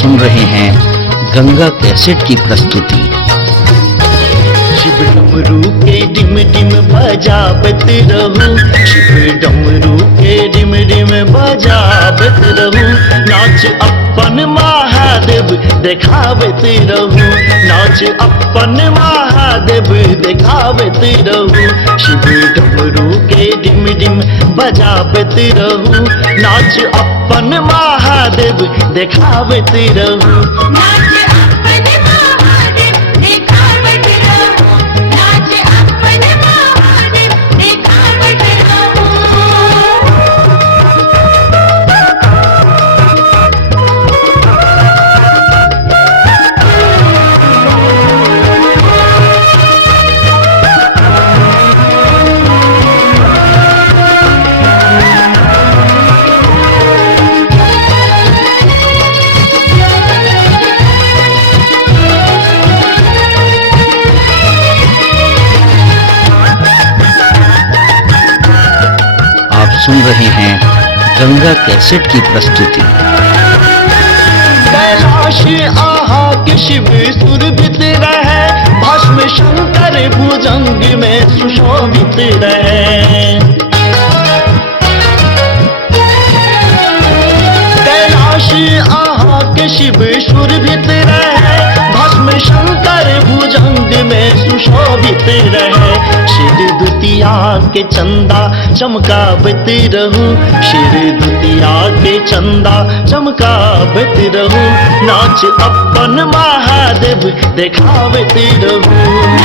सुन रहे हैं गंगा कैसेट की प्रस्तुति। शिव डमरू के डिम डिम बजावत रहूं, शिव डमरू के डिम डिम बजावत रहूं, नाच अपन महादेव देखावत रहूं, नाच अपन महादेव देखावत रहूं, शिव डमरू के डिम डिम बजावत रहूं, नाच अपन महादेव देखावत रहूं। सुन रहे हैं गंगा कैसेट की प्रस्तुति। कैलाश आहा के शिव सुरभित रहे, भस्म शंकर भुजंग में सुशोभित रहे। कैलाश आहा के शिव सुरभित रहे, भस्म शंकर भुजंग में सुशोभित रहे। शिर दुतिया के चंदा चमकावत रहूं, शिर दुतिया के चंदा चमकावत रहूं, नाच अपन महादेव देखावत रहूं।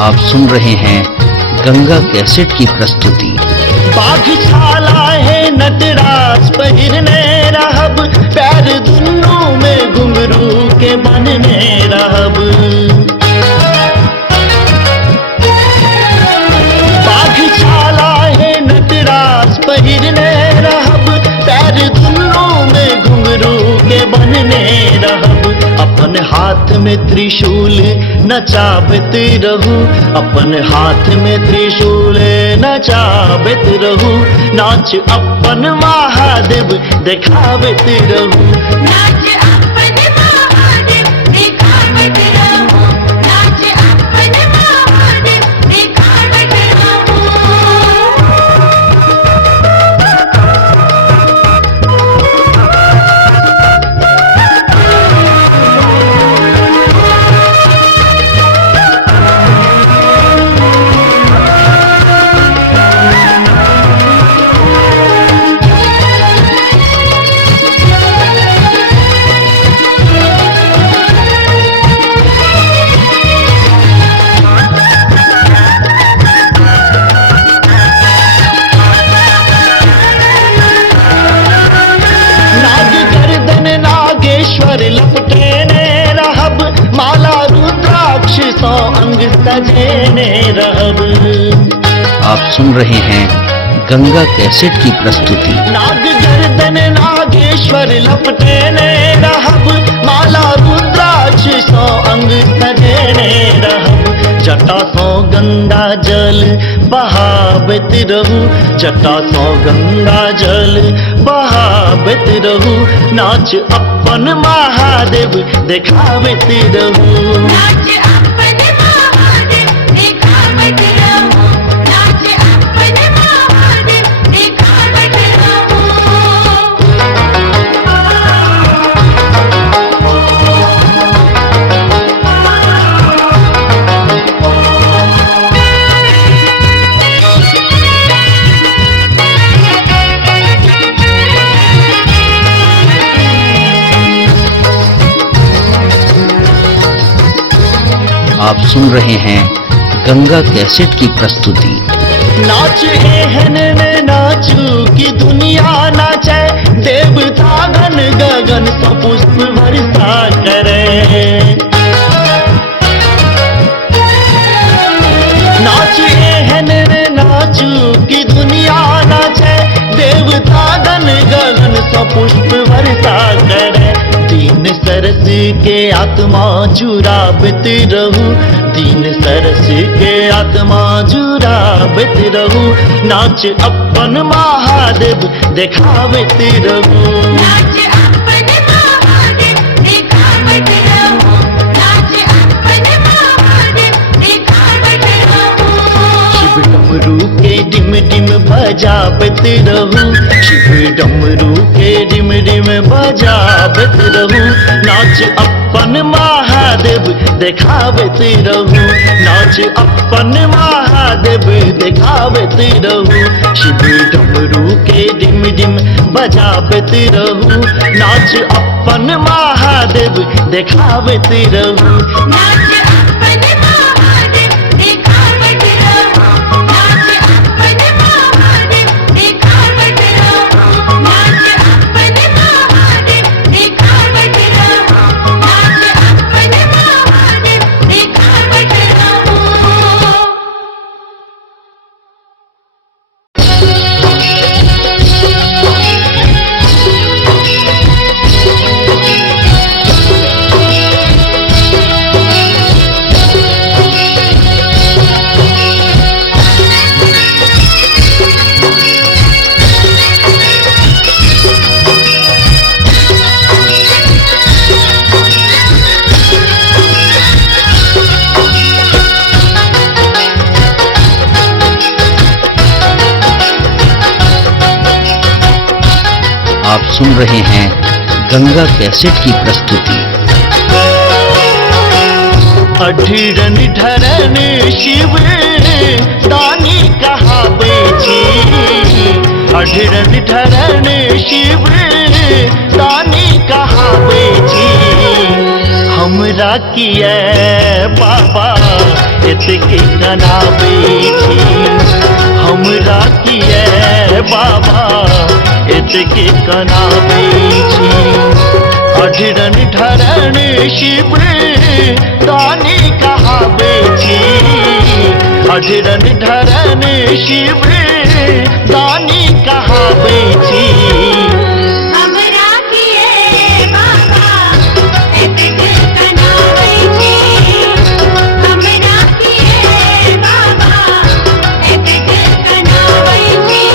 आप सुन रहे हैं गंगा कैसेट की प्रस्तुति। बाघशाला है नटराज पहिरने रहब, पैर दुन्नों में घुंघरू के बनने रहब। बाघशाला है नटराज पहिरने रहब, पैर दुन्नों में घुंघरू के बनने रहब। अपन हाथ में त्रिशूल नचावत रहूं, अपन हाथ में त्रिशूल नचावत रहूं, नाच अपन महादेव देखावत रहूं। लपटेने रहब, माला रुद्राक्ष सौ अंग सजेने रहब। आप सुन रहे हैं गंगा कैसेट की प्रस्तुति। नाग गर्दन नागेश्वर लपटेने रहब, माला रुद्राक्ष सौ अंग सजेने रहब। जटा सौ गंगा जल बहावत रहूं, जटा सौ गंगा जल बहावत रहूं, नाच अपन महादेव देखावत रहूं। आप सुन रहे हैं गंगा कैसेट की प्रस्तुति। नाच एहन में नाचू कि दुनिया नाचे, देवता गण गगन सा पुष्प वर्षा करे। नाच एहन रे नाचू की दुनिया नाचे, देवता गण गगन सा पुष्प वर्षा करे। दीन सरस के आत्मा जुराबित रहू, दीन सरस के आत्मा जुराबित रहू। नाच अपन महादेव देखावित रहू। नाच अपन महादेव देखावत रहो, नाच अपन महादेव देखावत रहो। शिव डमरू के डिम डिम बजावत रहू, शिव डमरू के डिम डिम बजावत रहू। नाच अपन महादेव देखावत रहू, नाच अपन महादेव देखावत रहू। शिव डमरू के डिम डिम बजावत रहू, नाच अपन महादेव देखावत रहू। नाच अपन महादेव देखावत रहो, नाच अपन महादेव देखावत रहो, नाच अपन महादेव देखावत रहो, नाच अपन महादेव देखावत रहो। आप सुन रहे हैं गंगा कैसेट की प्रस्तुति। अठिरन ढरन शिव दानी कहावे छी, अठिरन ढरन शिव दानी कहावे छी। हमरा किए बाबा इतके कनावे छी, हमरा किए बाबा इतके कनावे छी। अठिरन ढरन शिव दानी कहावे छी, अठिरन ढरन शिव दानी कहावे छी। हमरा किए बाबा इतके कनावे छी, हमरा किए बाबा इतके कनावे छी।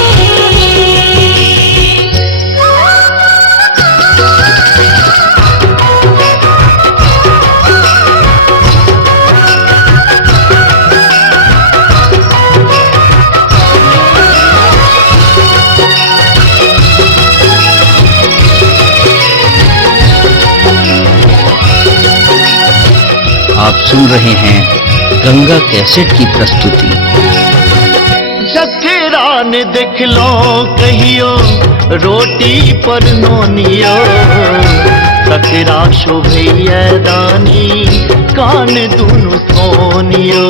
आप सुन रहे हैं गंगा कैसेट की प्रस्तुति। जकरान देख लो कहियो रोटी पर नोनियो, तकरा शोभैया दानी कान दुनु सोनियो।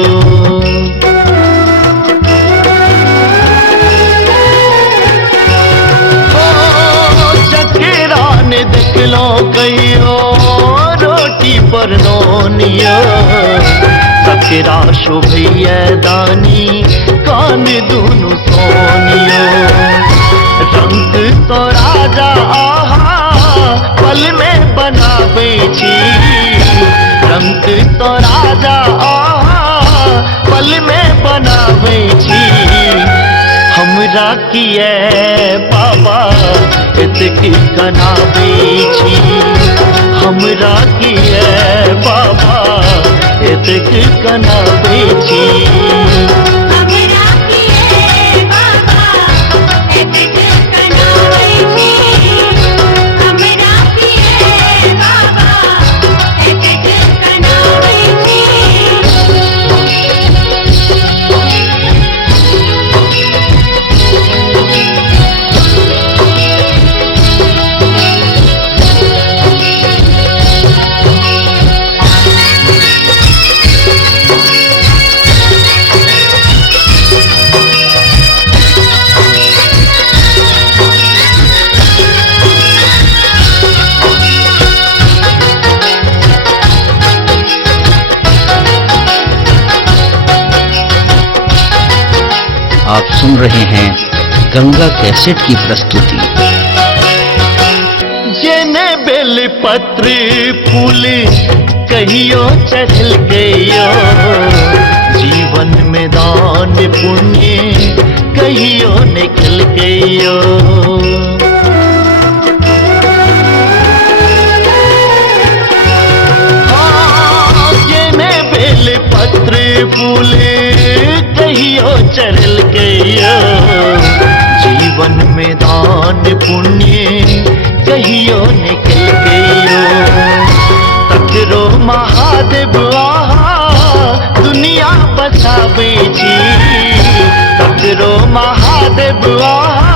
जकरान देख लो कहियो रोटी पर नोनियो, तकरा शोभैया दानी कान दुनु सोनियो। रंग तो राजा आहा पल में बनावे छी, रंग तो राजा आहा पल में बनावे छी। हमरा किए बाबा इतके कनावे छी, हमरा किए बाबा इतके कनावे छी। हमरा किए बाबा इतके कनावे छी, हमरा किए बाबा इतके कनावे छी। सुन रहे हैं गंगा कैसेट की प्रस्तुति। जेने बेल पत्र फूल कहियो चढ़ल गयो, जीवन में दान पुण्य कहियो निकल गयो। हाँ, जेने बेल पत्र फूल कहियो चढ़ल गयो, जीवन में दान पुण्य कहियो निकल गयो। तकरो महादेव आहा दुनिया बचावे छी, तकरो महादेव आहा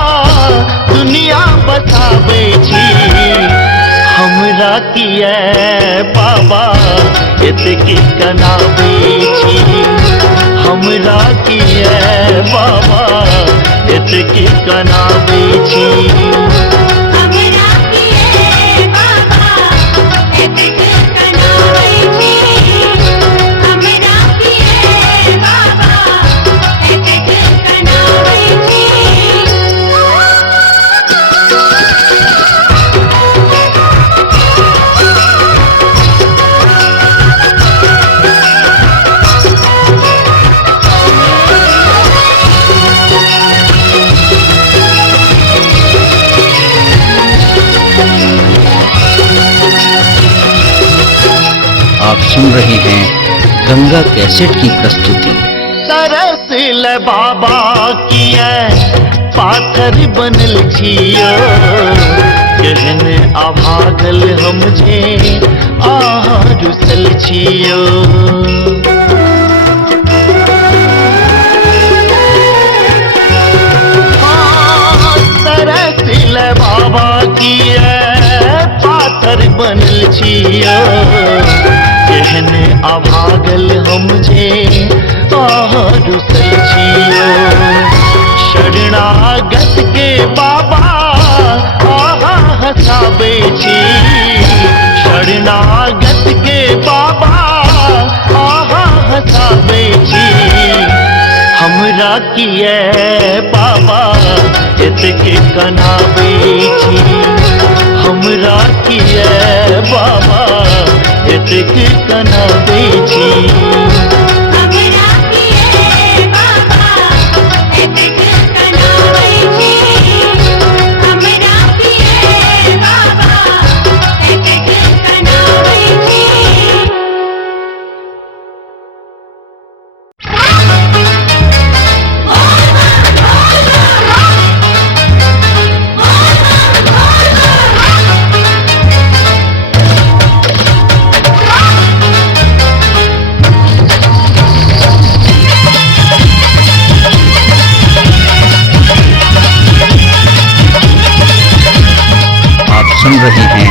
दुनिया बचावे छी। हमरा किए बाबा एतकी कनावे छी, हमरा किए बाबा एतकी कनावे छी। हमरा किए बाबा एतक कनावे छी, हमरा किए बाबा एतक कनावे छी। आप सुन रहे हैं गंगा कैसेट की प्रस्तुति। तरसल बाबा किए पाथर बनल छियो, केहन अभागल हम जे आहा रुसल छियो। हाँ, तरसल बाबा किए पाथर बनल छियो, केहन अभागल हम जे आहा रुसल छियो। शरणागत के बाबा आहा हसाबे छी, शरणागत के बाबा आहा हसाबे छी। हमरा किए बाबा एतके कनावे छी, हमरा किए बाबा एतक कनावे छी। हमरा किए बाबा एतक कनावे छी, हमरा किए बाबा एतक कनावे छी। आप सुन रहे हैं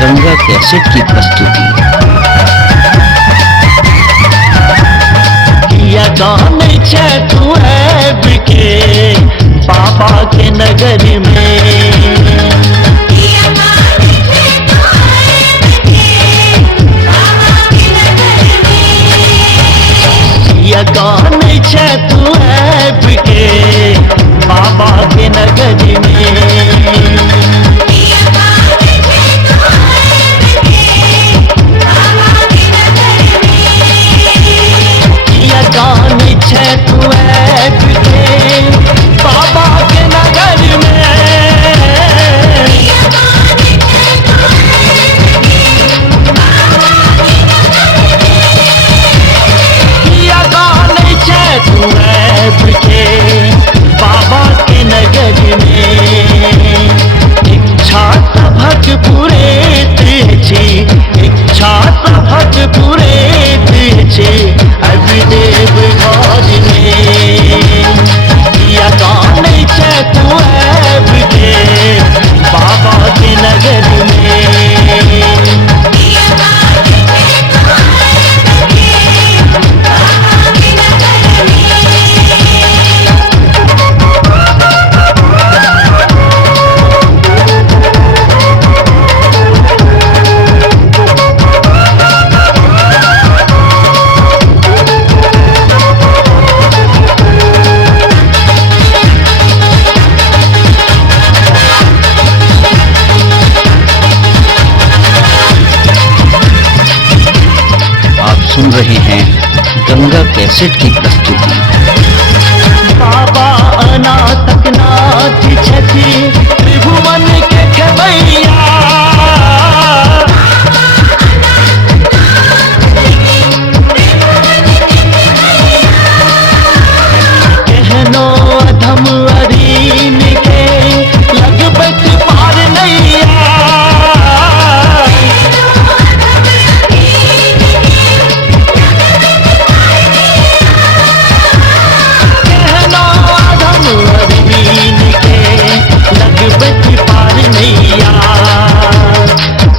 गंगा कैसेट की प्रस्तुति। किया गान छे तू है बिके बाबा के नगर में, किया गान छे तू है बाबा के नगर में। किया गान छे तू है बिके बाबा के नगर में। किया गान छे तू है कैसेट की प्रस्तुति। बाबा अनाथनाथ छथि त्रिभुवन के खेवैया, केहनो अधम अरीन के लगबैत पार नैया, केहनो अधम अरीन के लगबैत पार नैया।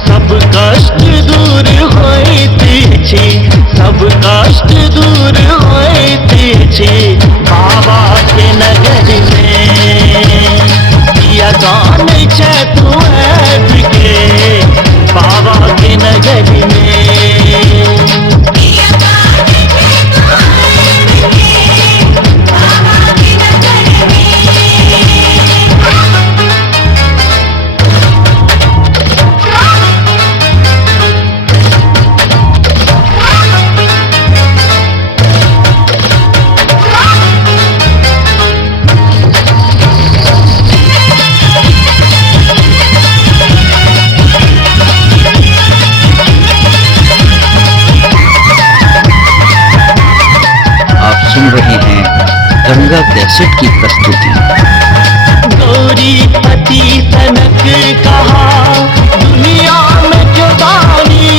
सब कष्ट दूर होइत छै, सब कष्ट दूर होइत छै बाबा के नगर में। किया गान छै तू आबि के बाबा के नगर में। किया गान छे तू आबि के बाबा के नगर में। आप सुन रहे हैं गंगा कैसेट की प्रस्तुति। गौरी पति सनक कहा दुनिया में क्यों दानी,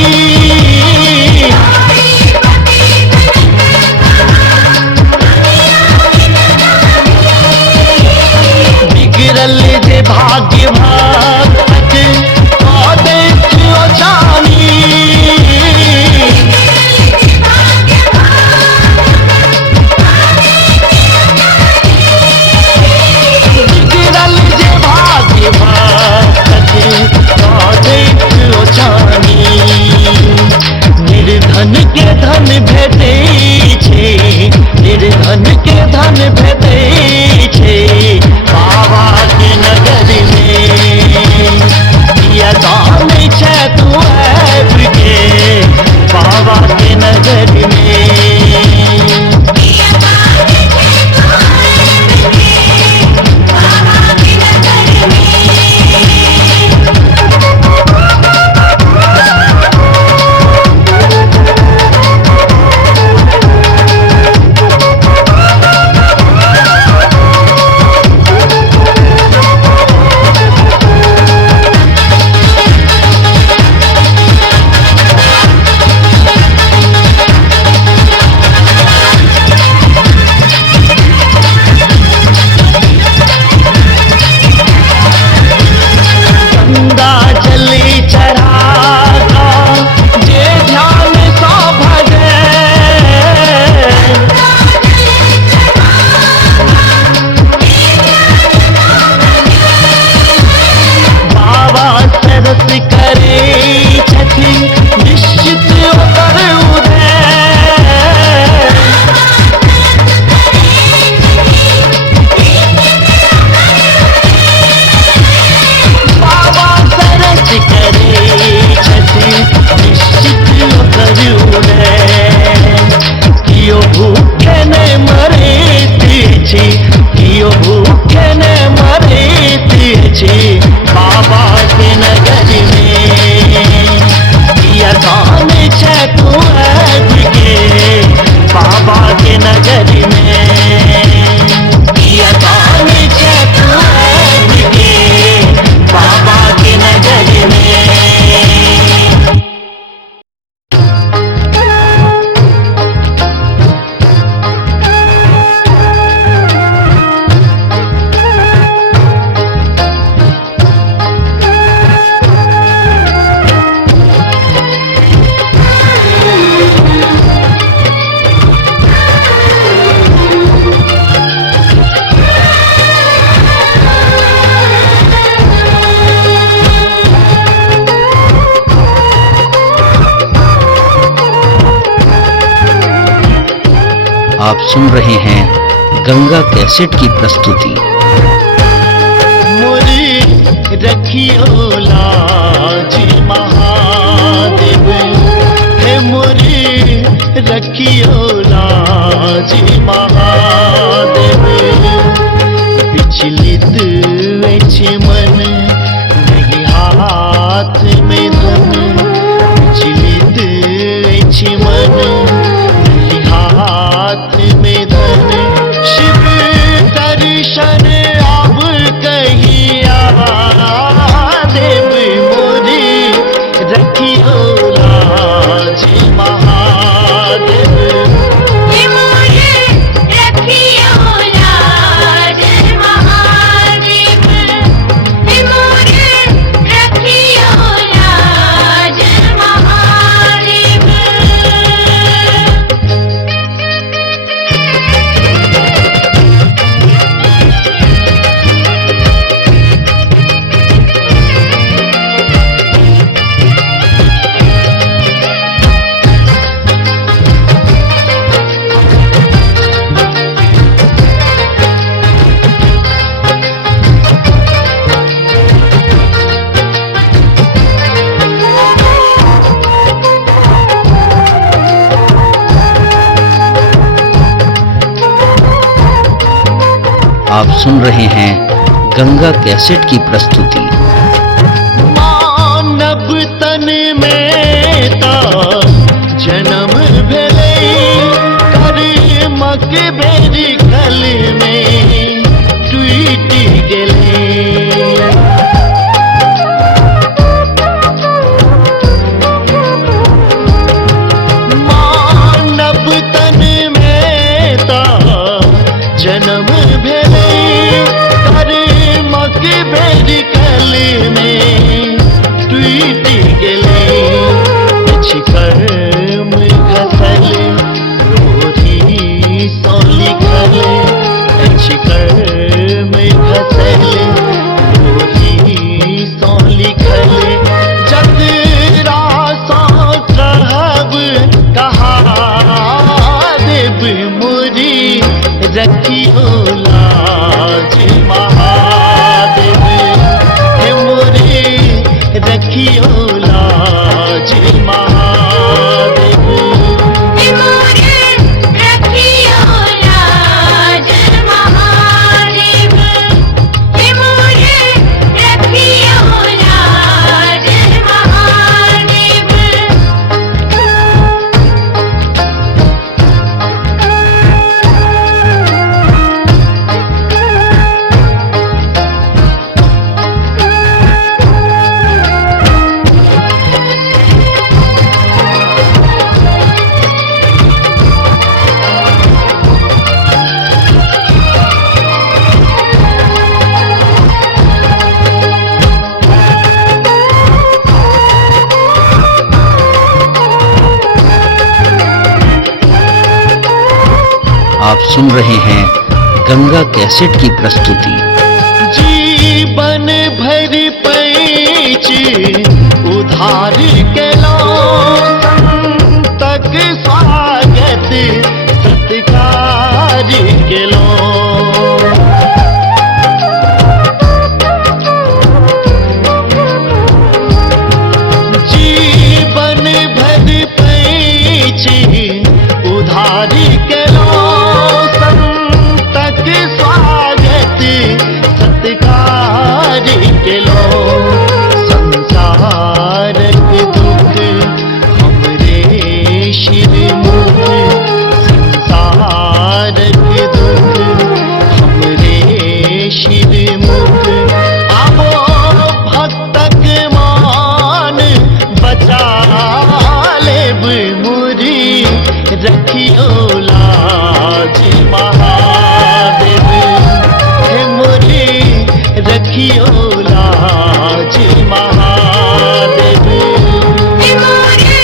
बिगड़ल जे भाग्य भक्त का देखियो जानी, बिगड़ल जे भाग्य भक्त का देखियो जानी। निर्धन के धन भेटै छै, निर्धन के धन भेटै छै बाबा के नगर में। किया गान छै तू आबि के बाबा के नगर में। किया गान छे तू आबि के बाबा के नगर में। गंगा जल चढ़ा का जे ध्यान सा भजे, बाबा सरस करे छथि निश्चित ओकर उदय, बाबा सरस करे छथि निश्चित ओकर उदय। कियो भूखे ने मरैत छी, कियो भूखे ने मरैत छी बाबा के नगर में। किया गान छै तू आबि के बाबा के नगर में। किया गान छै तू आबि के बाबा के नगर में। आप सुन रहे हैं गंगा कैसेट की प्रस्तुति। मोरी रखियो लाज महादेव, हे मोरी रखियो लाज जी महादेव विचलित अछि मन नहीं हाथ में धन विचलित अछि मन नहीं हाथ में धन शिव दर्शन अब कहिया देव मोरी रखियो लाज महादेव ये मोरे रखियो लाज महादेव ये मोरे रखियो लाज महादेव आप सुन रहे हैं गंगा कैसेट की प्रस्तुति। मानव तन में ता जन्म भेलै कर्मक बेरी कल में टूट गेलै मानव तन में ता जन्म भेलै कर्मक बेरी कल में टूट गेलै अछि कर्म घसल रोही सँ लिखल अछि कर्म घसल रोही सँ लिखल जकरा सँ कहब कहा देव मोरी रखियो लाज महादेव हे मोरे रखियो लाज महादेव ये मोरे रखियो लाज महादेव ये मोरे रखियो लाज महादेव आप सुन रहे हैं गंगा कैसेट की प्रस्तुति। जीवन भर पैच उधार केलो संतक स्वागत सत्कार केलो जीवन भर पैच उधार केलो संतक स्वागत सत्कार केलो संसारक दुख हमरे शिर मुख संसारक दुख हमरे शिर मुख आवो भक्तक मान बचा लेब मुरी रखियो लाज महादेव हे मोरी रखियो लाज महादेव ये मोरे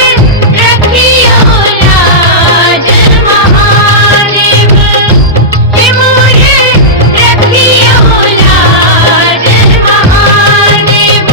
रखियो लाज महादेव ये मोरे रखियो लाज महादेव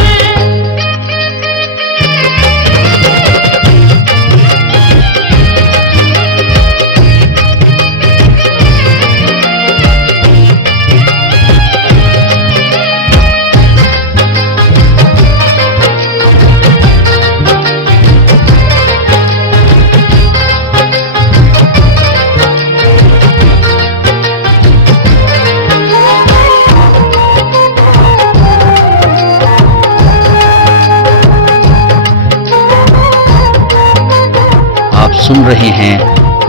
सुन रहे हैं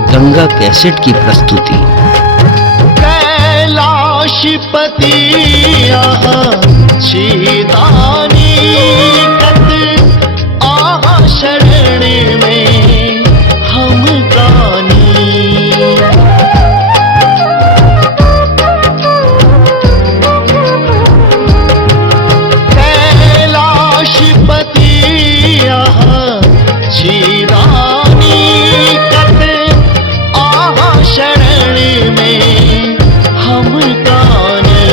गंगा कैसेट की प्रस्तुति। कैलाशपति छिदानी कत आहा शरण में हम कानी। कैलाशपति छिदानी कत आहा शरण में हम कानी।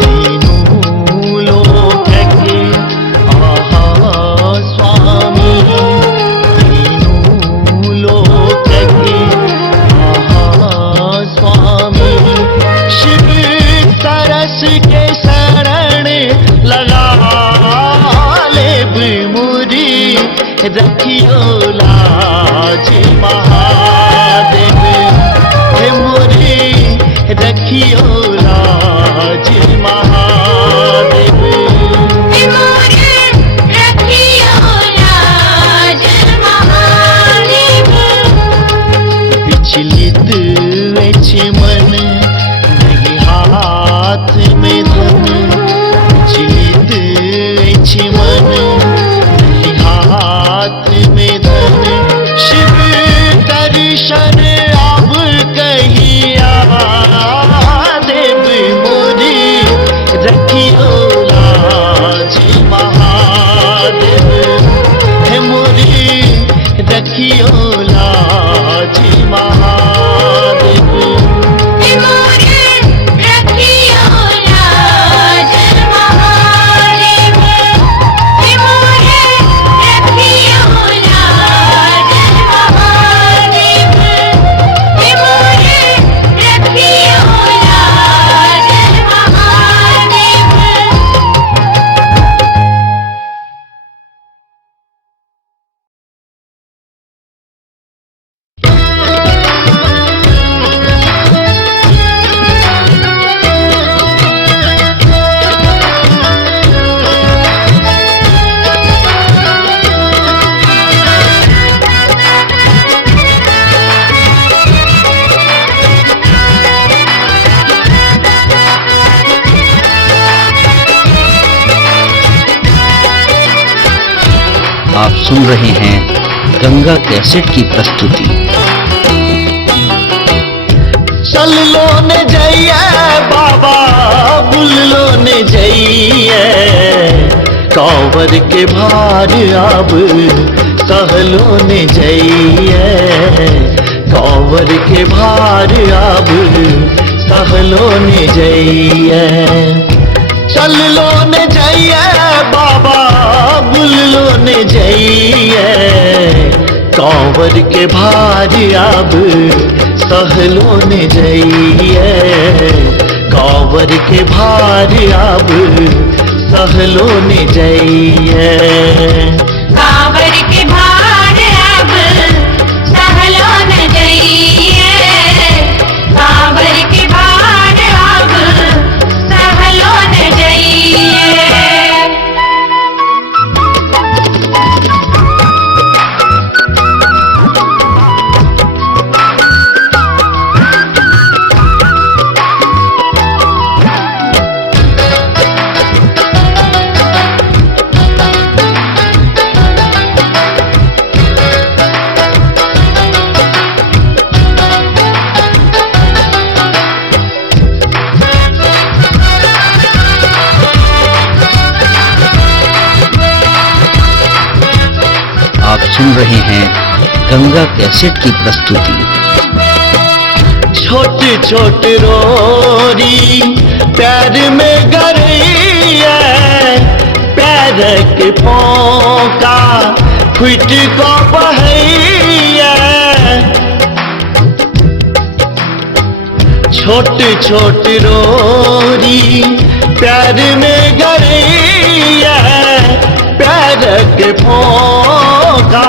तीनों लोक के आहा स्वामी, तीनों लोक के आहा स्वामी। शिव सरस के शरण लगा लेब मुरी, रखियो लाज महादेव। हे मुरी रखियो लाज महादेव। विचलित वेच मन नहीं हाथ में धन, विचलित वेच मन नहीं हाथ में धन। शिव दर्शन अब कहिया देव मोरी, रखियो लाज महादेव। हे मोरी रखियो लाज महादेव। आप सुन रहे हैं गंगा कैसेट की प्रस्तुति। चल लो ने जइए बाबा, बुल लो ने जइए। कांवर के भार अब सहलो ने जइए। कांवर के भार अब सहलो ने जइए। चल लो ने जइए बाबा, बुल लो ने जइए। कांवर के भार अब सहलो ने जइए। कांवर के भार अब सहलो ने जइए। कांवर के भार अब सहलो न जइए। कांवर के भार अब सहलो न जइए। आप सुन रहे हैं गंगा कैसेट की प्रस्तुति। छोट छोट रोरी पैर में गरैया, पैर के पोका फुट को बहैया। छोट छोट रोरी पैर में गरैया, पैर के पोका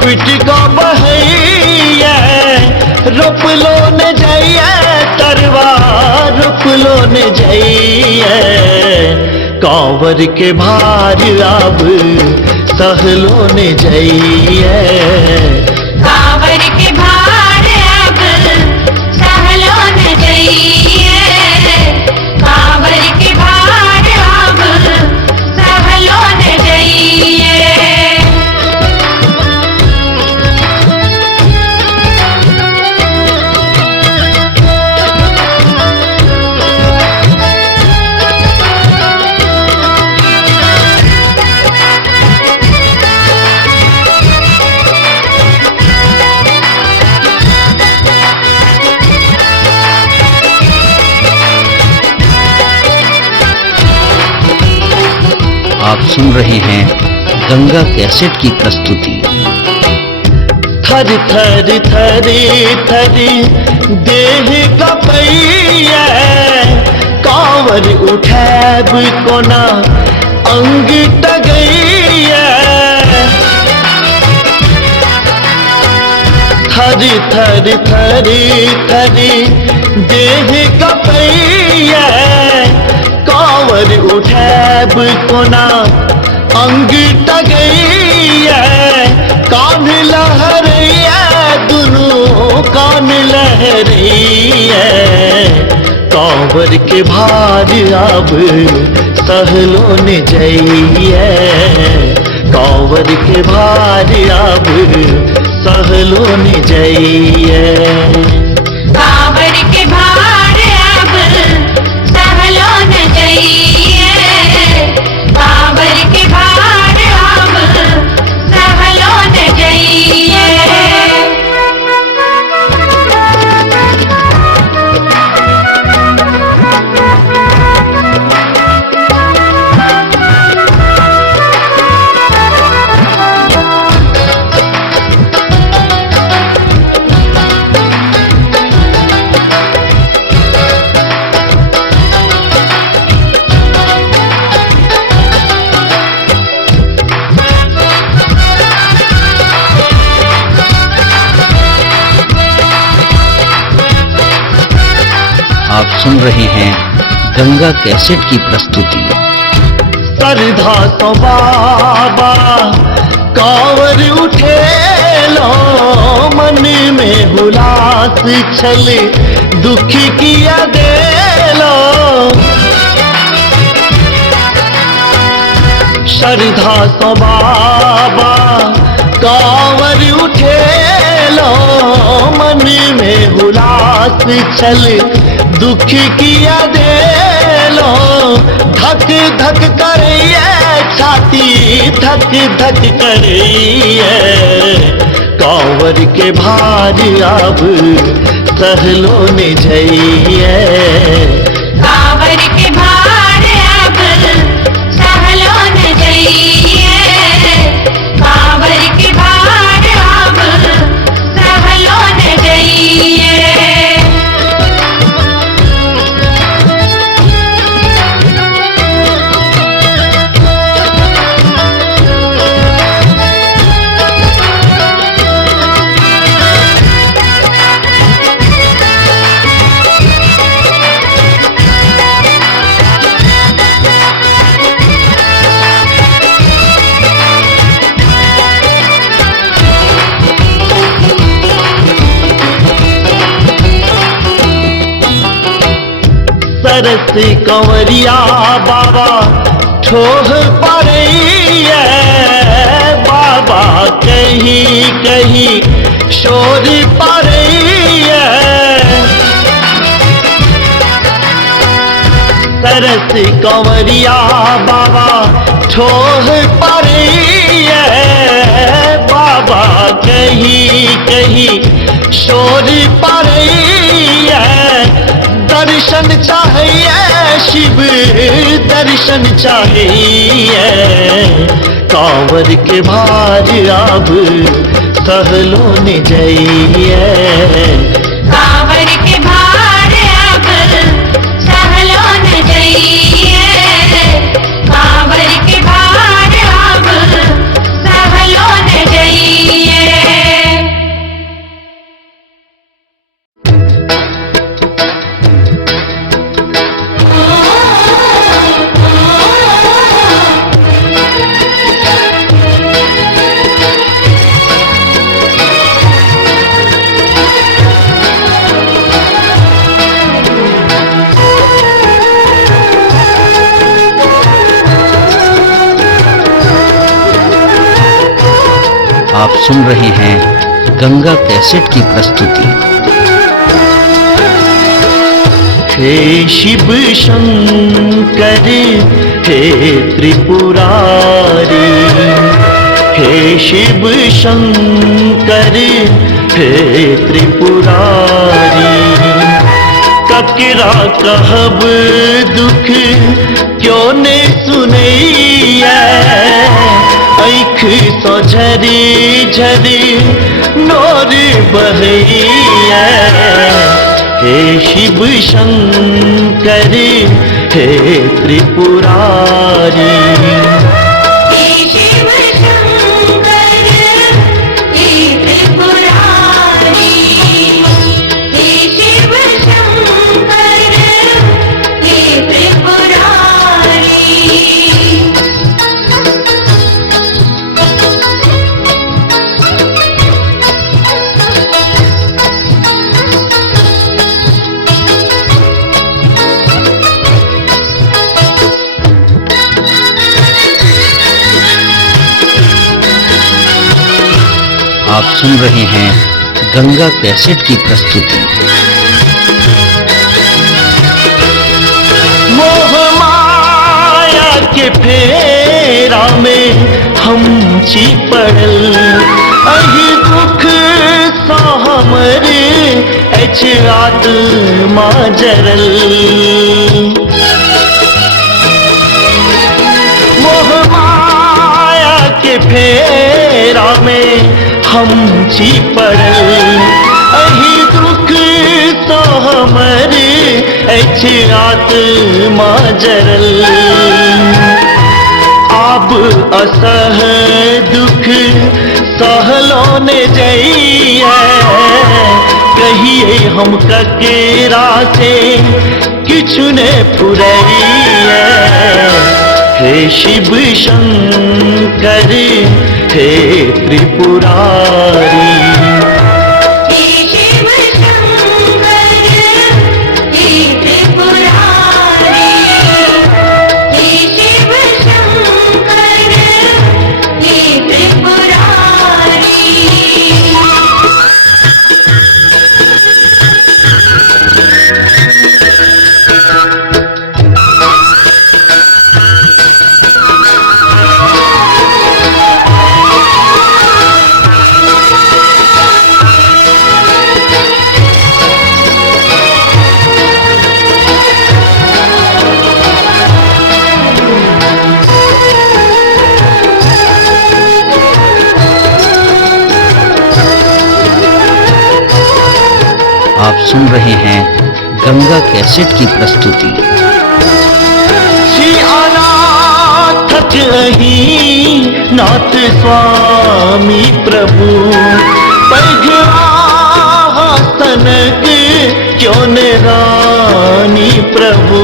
फुट को बहैया। रोप लो न जाइए तरवा, रोप लो न जाइए। कांवर के भार अब सहलो न जाइए। आप सुन रहे हैं गंगा कैसेट की प्रस्तुति। थर थर थरी थरी देह कपैया कांवर उठैब कोना अंग टगैया। थर थर थरी थरी देह कपैया कांवर उठैब कोना अंग टगैया। कान लहरिया दुनू कान लहरिया कांवर के भार अब सहलो न जइए। कांवर के भार अब सहलो न जइए। कांवर के भार अब सहलो न जइए। कांवर के भार अब सहलो न जइए। आप सुन रहे हैं गंगा कैसेट की प्रस्तुति। श्रद्धा तो बाबा कांवर उठे लो मन में हुलास छल दुख किया दे लो। श्रद्धा तो बाबा कांवर उठे लो मन में हुलास छल दुख किया दे लो। धक धक करिए छाती धक धक करिए कांवर के भार अब सहलो न जइए। कांवर के भार अब सहलो न जइए। कांवर के भार अब सहलो न जइए। सरस कंवरिया बाबा ठोह पड़ैया। बाबा कहीं कहीं शोर पड़ैया। सरस कंवरिया बाबा ठोह पड़ैया। बाबा कहीं कहीं शोर पड़ैया। दर्शन चाहिए शिव दर्शन चाहिए। कांवर के भार अब सहलो न जइए। कांवर के भार अब सहलो न जइए। कांवर के भार अब सहलो न जइए। आप सुन रहे हैं गंगा कैसेट की प्रस्तुति। हे शिव शंकर हे त्रिपुरारी। हे शिव शंकर हे त्रिपुरारी। ककरा कहब दुख क्यों ने सुनैया। ऐख सो झरी झरी नोर बहैया। हे शिव शंकर हे त्रिपुरारी। हे शिव शंकर हे त्रिपुरारी। हे शिव शंकर हे त्रिपुरारी। आप सुन रहे हैं गंगा कैसेट की प्रस्तुति। मोह माया के फेरा में हम ची पड़ल। अहि दुख सा हमरे एच आत्मा जरल। मोह माया के फेरा में हम छी पड़ल। अहि दुख तो हमरे एच आत्मा जरल। आप असह दुख सहलो ने जइया। कहिए हम ककेरा से किछु ने फुरैया। हे शिव शंकर हे त्रिपुरारी। हे शिव शंकर हे त्रिपुरारी। हे शिव शंकर हे त्रिपुरारी। आप सुन रहे हैं गंगा कैसेट की प्रस्तुति। श्री अनाथ अही नाथ स्वामी प्रभु। पैघासनक क्यों ने रानी प्रभु।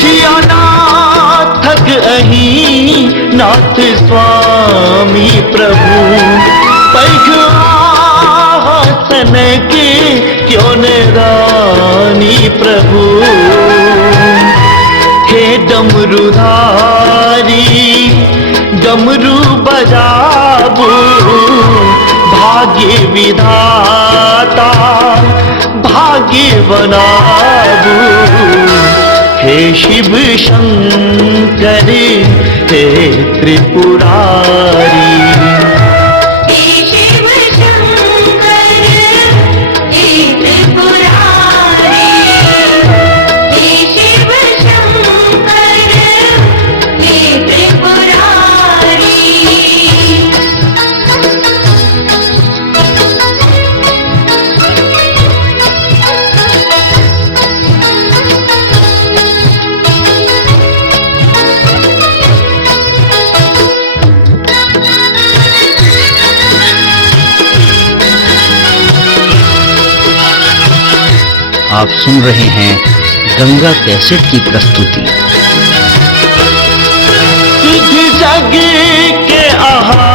श्री अनाथ अही नाथ स्वामी प्रभु। पैघासन के क्यों न रानी प्रभु। हे डमरूधारी डमरू बजाबू। भाग्य विधाता भाग्य बनाबू। हे शिव शंकर हे त्रिपुरारी। हे शिव शंकर हे त्रिपुरारी। हे शिव शंकर हे त्रिपुरारी। आप सुन रहे हैं गंगा कैसेट की प्रस्तुति। सिद्ध जग के आहा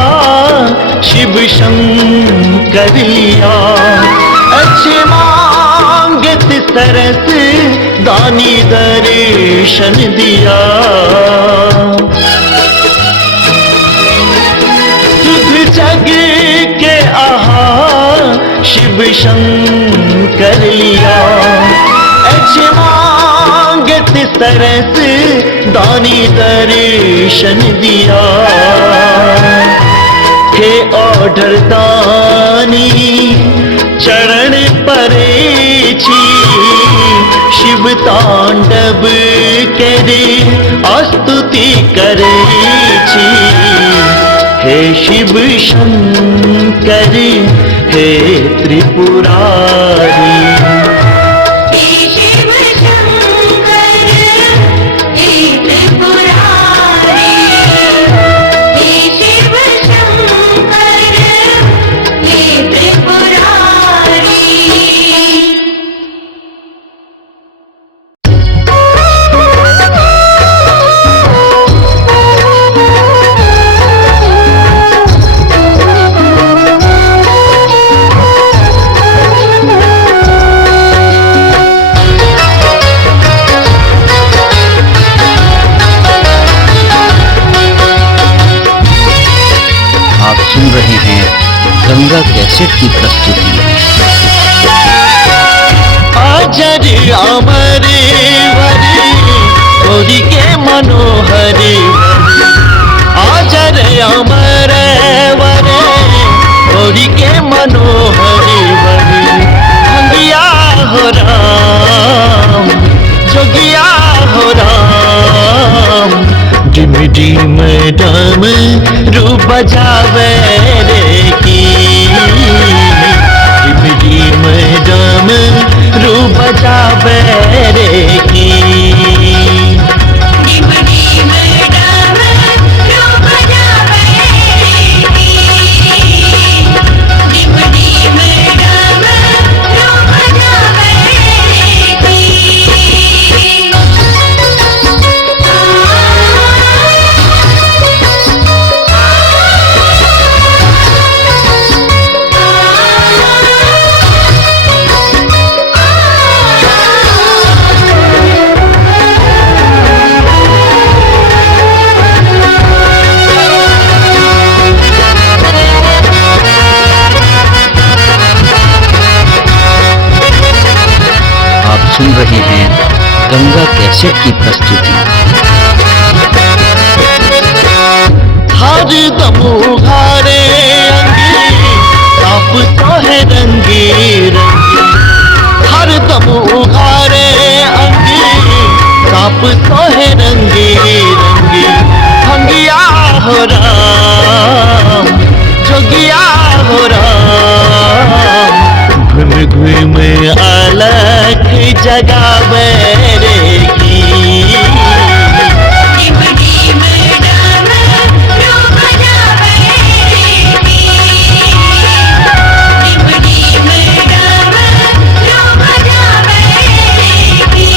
शिव शंकर लिया। अच्छे मांगत सरस दानी दर्शन दिया। सिद्ध जग के आहा शिव शंकर लिया। अच्छे मांगत सरस दानी दर्शन दिया। हे ओढ़र दानी चरण परे छी। शिव तांडव केरी स्तुति करै छी हे शिव शंकर हे त्रिपुरारी हे शिव शंकर हे त्रिपुरारी हे शिव शंकर हे त्रिपुरारी आप सुन रहे हैं गंगा कैसेट की प्रस्तुति। अजर अमर वरी गोरी के मनोहरी अजर अमर वरे गोरी के मनोहरी वरी भंगिया हो राम जोगिया हो राम डिम डिम डम रूप बजावे रे की डिम डिम डम रूप बजावे रे की डिम डिम डम रूप बजावे की डिम डिम डम रूप बजावे की आप सुन रहे हैं गंगा कैसेट की प्रस्तुति। हर दम उघारे अंगी साप तो है रंगी रंगी हर दम उघारे अंगी साप तो है रंगी रंगी भंगिया हो राम जोगिया हो राम घुम घुम अलख जगावे रे की डिम डिम डम रूप बजावे की डिम डिम डम रूप बजावे की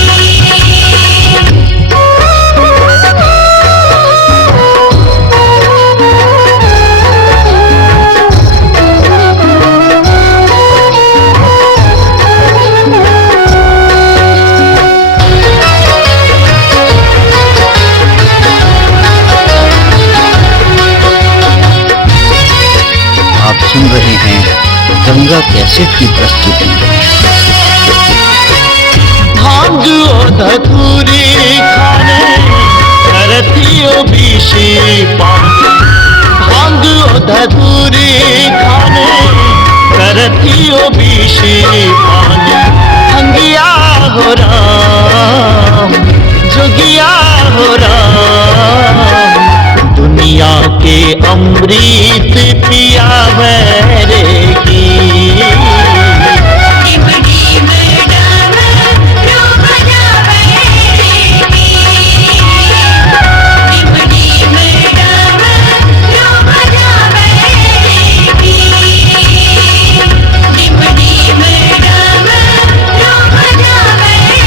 आप सुन रहे हैं गंगा कैसेट की प्रस्तुति। भांग ओ धतूरी खाने करतियो बीशी पानी भांग ओ धतूरी खाने करतियो बीशी पानी भंगिया हो राम जोगिया हो राम दुनिया के अमृत पियावे रे की डिम डिम डम रूप बजावे की डिम डिम डम रूप बजावे की डिम डिम डम रूप बजावे की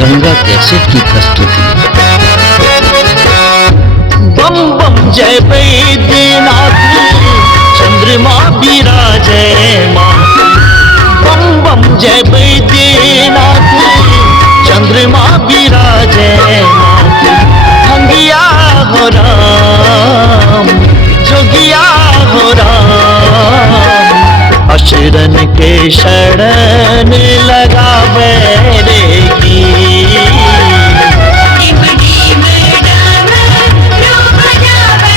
गंगा कैसेट की प्रस्तुति। बम बम जय वैद्यनाथ चंद्रमा विराजय माँ, बम बम जय वैद्यनाथ बिराजे नाथ भंगिया हो राम जोगिया हो राम अशरन के शरण लगावे रे की डिम डिम डम रू बजावे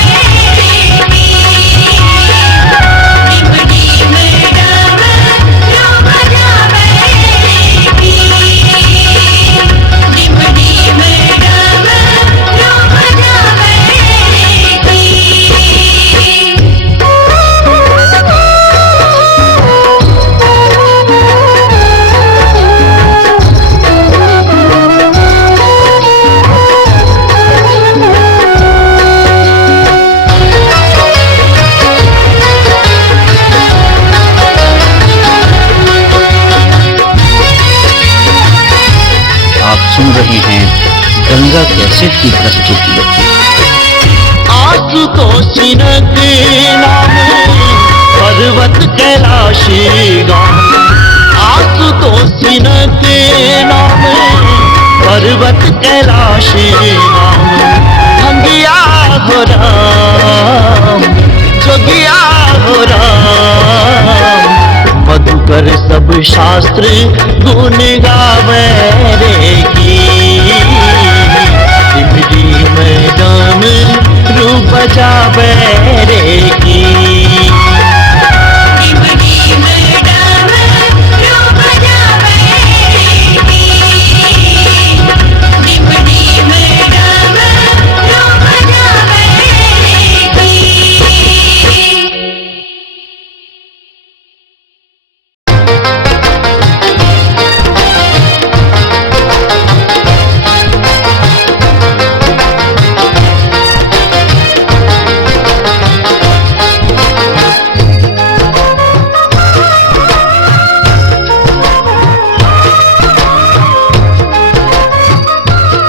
रे डिम डिम डम रू बजावे रे डिम डिम डम रू बजावे आप सुन रहे हैं गंगा कैसेट की प्रस्तुति। आशुतोष के नाम पर्वत कैलाशी गाम आशुतोष के नाम पर्वत कैलाशी गाम भंगिया हो राम जोगिया हो राम मधुकर सब शास्त्र गुण गावे रे की डिम डिम डम रू बजावे रे की डिम डिम डम रू बजावे डिम डिम डम रू बजावे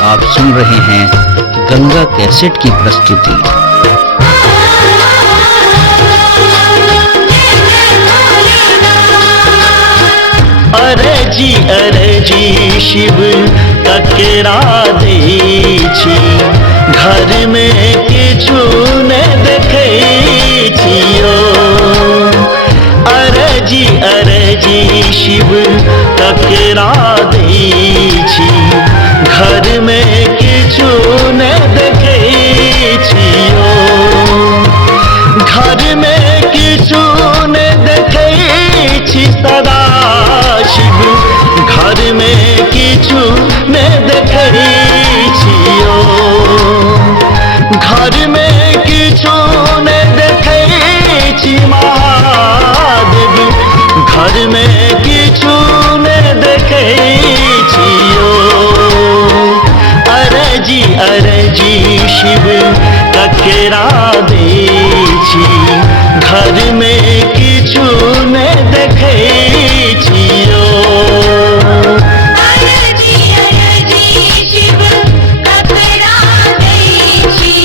आप सुन रहे हैं गंगा कैसेट की प्रस्तुति। अरे जी शिव ककेरा देछि घर में किछु ने देखै छियो अरे जी शिव ककेरा देछि घर में किछु ने देखै छियो घर में किछु ने देखै छी सदा शिव घर में किछु ने देखै छियो घर में किछु ने देखै छी महादेव घर में किछु ने देखै छियो अरे जी शिव ककेरा देछि घर में किछु ने देखै छियो अरे जी शिव ककेरा देछि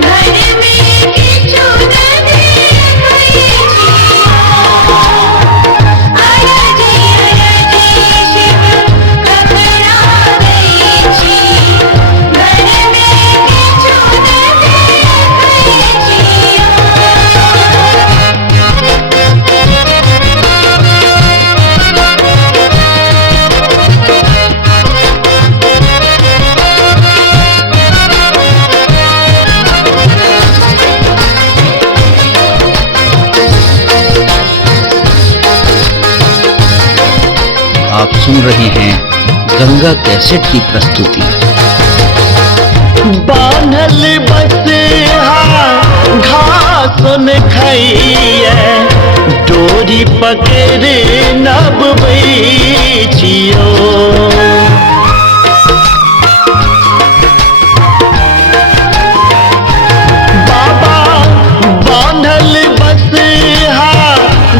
घर में किछु न देखै छियो अरे जी शिव ककेरा देछि घर में किछु न देखै छियो आप सुन रहे हैं गंगा कैसेट की प्रस्तुति। बान्हल बसहा घास न खाइए डोरी पकड़ नबबै छियो बाबा बान्हल बसहा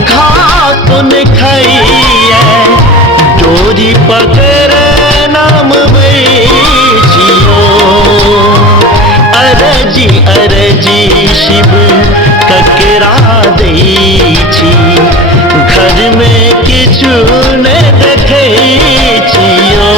घास न खाइए डोरी पकड़ नबबै छियो अरे जी शिव ककेरा देछि घर में किछु ने देखै छियो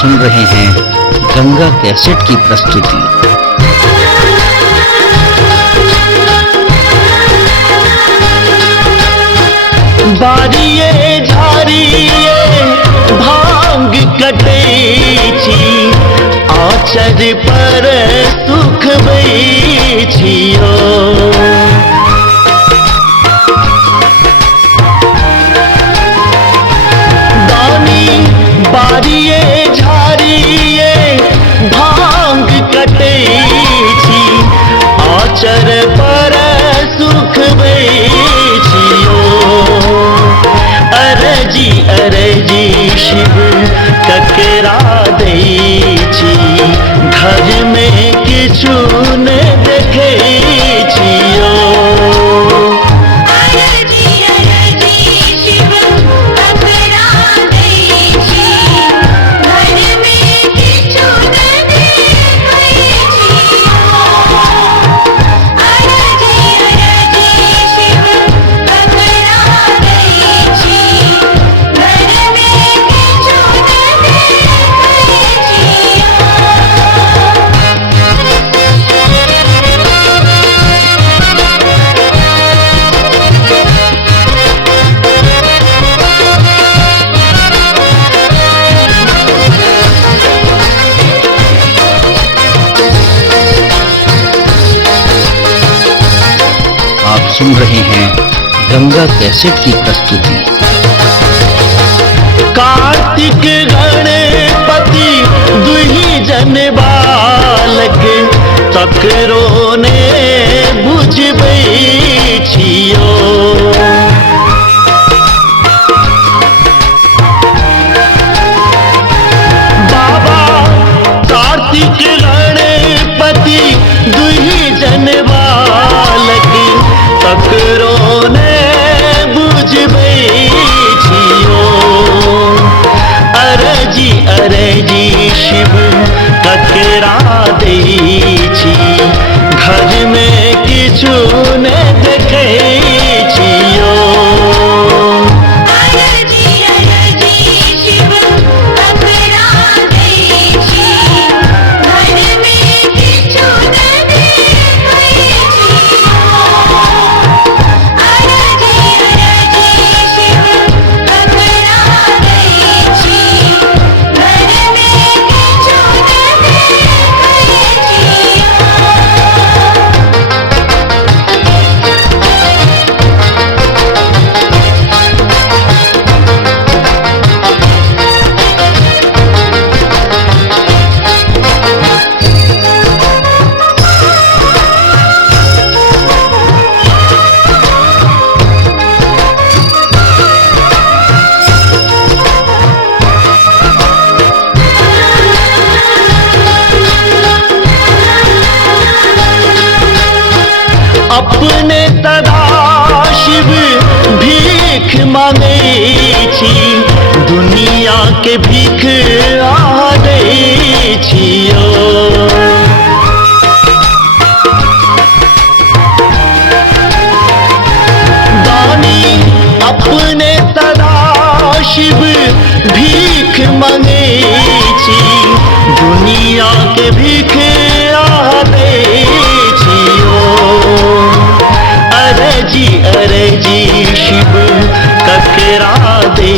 सुन रहे हैं गंगा कैसेट की प्रस्तुति। बारिये झारिये भांग कटे छी, आचर पर सुख बई छियो। दानी बारिये झारिये भांग कटे छी, आचर पर सुख बई छियो। अरजी शिव ककरा दै छी, घर में किछु ने देखे छियो। अरजी शिव ककरा दै छी, घर में किछु न देखै छियो। अरजी शिव ककरा दै छी, घर में किछु न देखै छियो। आप सुन रहे हैं गंगा कैसेट की प्रस्तुति। कार्तिक गणपति दुही जन बालक, तकरो ने बुझबै छियो। बाबा कार्तिक गणपति दुही जन बालक, तकरो ने बुझबै छियो। अरजी शिव ककरा दै छी, घर में किछु ने देखै छियो। अरजी शिव ककरा दै छी, घर में किछु न देखै छियो। अरजी शिव ककरा दै छी, घर में किछु न देखै छियो। अपने सदा शिव भीख मांगे छी, दुनिया के भीख आ दै छियो। दानी अपने सदा शिव भीख मांगे छी, दुनिया के भीख आ दै छियो। अरजी शिव ककरा दै